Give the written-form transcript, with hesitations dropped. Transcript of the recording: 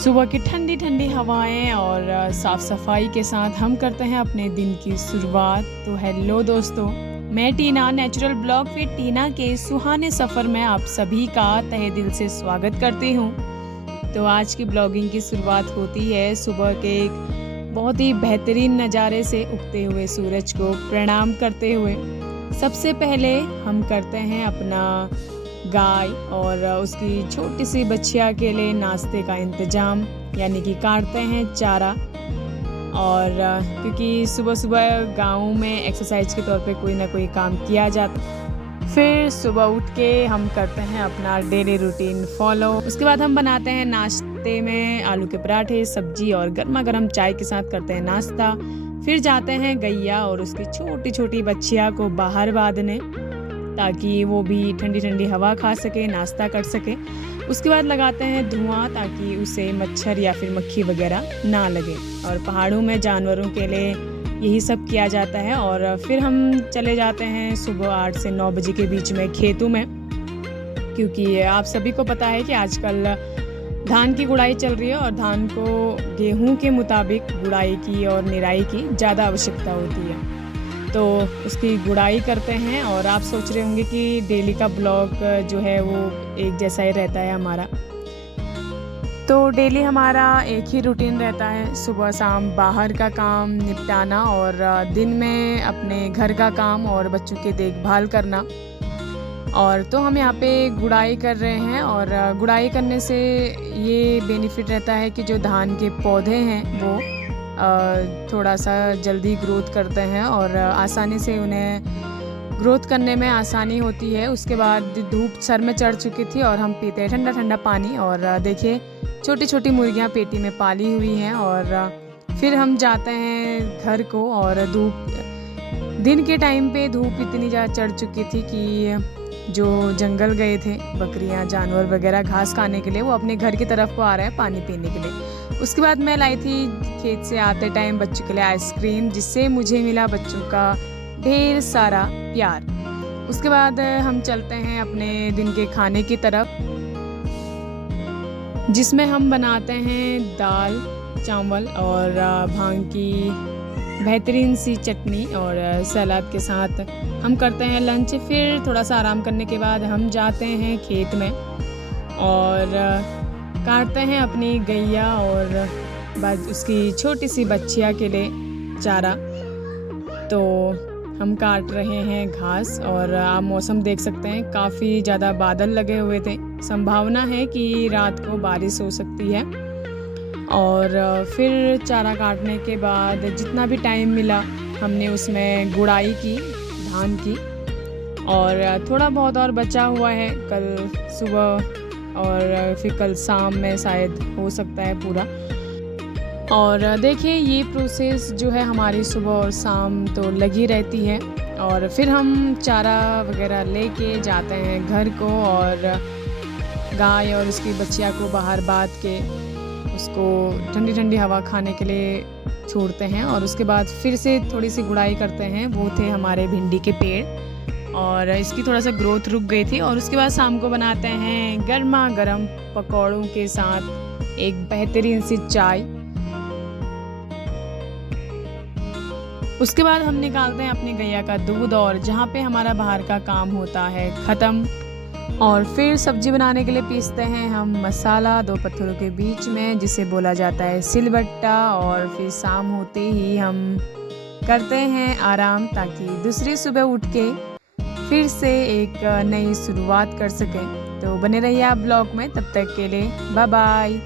सुबह की ठंडी ठंडी हवाएं और साफ सफाई के साथ हम करते हैं अपने दिन की शुरुआत। तो हेलो दोस्तों, मैं टीना नेचुरल ब्लॉग विद टीना के सुहाने सफ़र में आप सभी का तहे दिल से स्वागत करती हूँ। तो आज की ब्लॉगिंग की शुरुआत होती है सुबह के एक बहुत ही बेहतरीन नज़ारे से उगते हुए सूरज को प्रणाम करते हुए। सबसे पहले हम करते हैं अपना गाय और उसकी छोटी सी बच्चिया के लिए नाश्ते का इंतज़ाम, यानी कि काटते हैं चारा। और क्योंकि सुबह सुबह गाँव में एक्सरसाइज के तौर पे कोई ना कोई काम किया जाता। फिर सुबह उठ के हम करते हैं अपना डेली रूटीन फॉलो। उसके बाद हम बनाते हैं नाश्ते में आलू के पराठे, सब्जी और गर्मा गर्म चाय के साथ करते हैं नाश्ता। फिर जाते हैं गैया और उसकी छोटी छोटी बच्चिया को बाहर बांधने, ताकि वो भी ठंडी ठंडी हवा खा सके, नाश्ता कर सके। उसके बाद लगाते हैं धुआं ताकि उसे मच्छर या फिर मक्खी वगैरह ना लगे। और पहाड़ों में जानवरों के लिए यही सब किया जाता है। और फिर हम चले जाते हैं सुबह 8 से 9 बजे के बीच में खेतों में, क्योंकि आप सभी को पता है कि आजकल धान की गुड़ाई चल रही है और धान को गेहूं के मुताबिक गुड़ाई की और निराई की ज़्यादा आवश्यकता होती है। तो उसकी गुड़ाई करते हैं। और आप सोच रहे होंगे कि डेली का ब्लॉग जो है वो एक जैसा ही रहता है हमारा। तो डेली हमारा एक ही रूटीन रहता है, सुबह शाम बाहर का काम निपटाना और दिन में अपने घर का काम और बच्चों की देखभाल करना। और तो हम यहाँ पे गुड़ाई कर रहे हैं। और गुड़ाई करने से ये बेनिफिट रहता है कि जो धान के पौधे हैं वो थोड़ा सा जल्दी ग्रोथ करते हैं और आसानी से उन्हें ग्रोथ करने में आसानी होती है। उसके बाद धूप सर में चढ़ चुकी थी और हम पीते हैं ठंडा ठंडा पानी। और देखिए छोटी छोटी मुर्गियाँ पेटी में पाली हुई हैं। और फिर हम जाते हैं घर को। और धूप दिन के टाइम पे धूप इतनी ज़्यादा चढ़ चुकी थी कि जो जंगल गए थे बकरियां जानवर वगैरह घास खाने के लिए, वो अपने घर की तरफ को आ रहे हैं पानी पीने के लिए। उसके बाद मैं लाई थी खेत से आते टाइम बच्चों के लिए आइसक्रीम, जिससे मुझे मिला बच्चों का ढेर सारा प्यार। उसके बाद हम चलते हैं अपने दिन के खाने की तरफ, जिसमें हम बनाते हैं दाल चावल और भांग की बेहतरीन सी चटनी और सलाद के साथ हम करते हैं लंच। फिर थोड़ा सा आराम करने के बाद हम जाते हैं खेत में और काटते हैं अपनी गैया और उसकी छोटी सी बच्चिया के लिए चारा। तो हम काट रहे हैं घास। और आप मौसम देख सकते हैं, काफ़ी ज़्यादा बादल लगे हुए थे, संभावना है कि रात को बारिश हो सकती है। और फिर चारा काटने के बाद जितना भी टाइम मिला हमने उसमें गुड़ाई की धान की। और थोड़ा बहुत और बचा हुआ है कल सुबह और फिर कल शाम में शायद हो सकता है पूरा। और देखिए ये प्रोसेस जो है हमारी सुबह और शाम तो लगी रहती है। और फिर हम चारा वगैरह लेके जाते हैं घर को और गाय और उसकी बच्चिया को बाहर बांध के उसको ठंडी ठंडी हवा खाने के लिए छोड़ते हैं। और उसके बाद फिर से थोड़ी सी गुड़ाई करते हैं। वो थे हमारे भिंडी के पेड़ और इसकी थोड़ा सा ग्रोथ रुक गई थी। और उसके बाद शाम को बनाते हैं गर्मा गर्म पकौड़ों के साथ एक बेहतरीन सी चाय। उसके बाद हम निकालते हैं अपनी गैया का दूध और जहाँ पे हमारा बाहर का काम होता है ख़त्म। और फिर सब्जी बनाने के लिए पीसते हैं हम मसाला 2 पत्थरों के बीच में, जिसे बोला जाता है सिलबट्टा। और फिर शाम होते ही हम करते हैं आराम, ताकि दूसरी सुबह उठ के फिर से एक नई शुरुआत कर सकें। तो बने रहिए आप ब्लॉग में, तब तक के लिए बाय बाय।